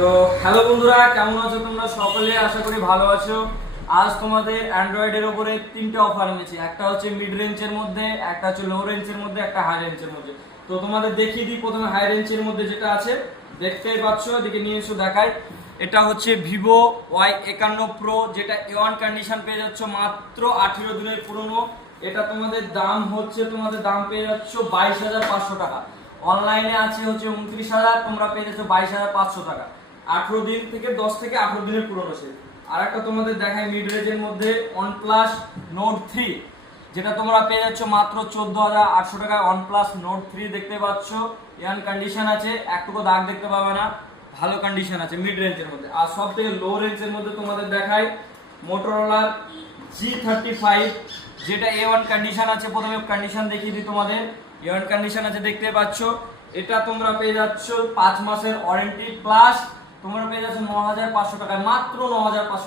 তো হ্যালো বন্ধুরা, কেমন আছো তোমরা সকলে? আশা করি ভালো আছো। আজ তোমাদের অ্যান্ড্রয়েডের উপরে তিনটে অফার এনেছি। একটা হচ্ছে মিড রেঞ্জের মধ্যে, একটা হচ্ছে লো রেঞ্জের মধ্যে, একটা হাই রেঞ্জের মধ্যে। তো তোমাদের দেখিয়ে দিই প্রথমে হাই রেঞ্জের মধ্যে যেটা আছে, দেখতেই পাচ্ছ, এদিকে নিয়ে এসো দেখাই। এটা হচ্ছে ভিভো Y51 প্রো, যেটা A1 কন্ডিশন পেয়ে যাচ্ছ মাত্র 18 দিনের পুরনো। এটা তোমাদের দাম পেয়ে যাচ্ছ 22,500 টাকা। অনলাইনে আছে হচ্ছে 29,000, তোমরা পেয়ে যাচ্ছ 22,500 টাকা। 18 দিন থেকে 10 থেকে 18 দিনের পুরনো সেট। আর একটা তোমাদের দেখায় মিড রেঞ্জের মধ্যে OnePlus Nord 3, যেটা তোমরা পেয়ে যাচ্ছ মাত্র 14,800 টাকা। OnePlus Nord 3 দেখতে পাচ্ছ, ইয়ান কন্ডিশন আছে, একটুকু দাগ দেখতে পাবে না, ভালো কন্ডিশন আছে মিড রেঞ্জের মধ্যে। আর সব থেকে লো রেঞ্জের মধ্যে তোমাদের দেখায় Motorola G35, যেটা A1 কন্ডিশন আছে। প্রথমে কন্ডিশন দেখিয়ে দিই তোমাদের, A1 কন্ডিশন আছে দেখতে পাচ্ছ। এটা তোমরা পেয়ে যাচ্ছ 5 মাসের ওয়ারেন্টি প্লাস তোমরা পেয়ে যাচ্ছ 9,500 টাকায়, মাত্র 9,500।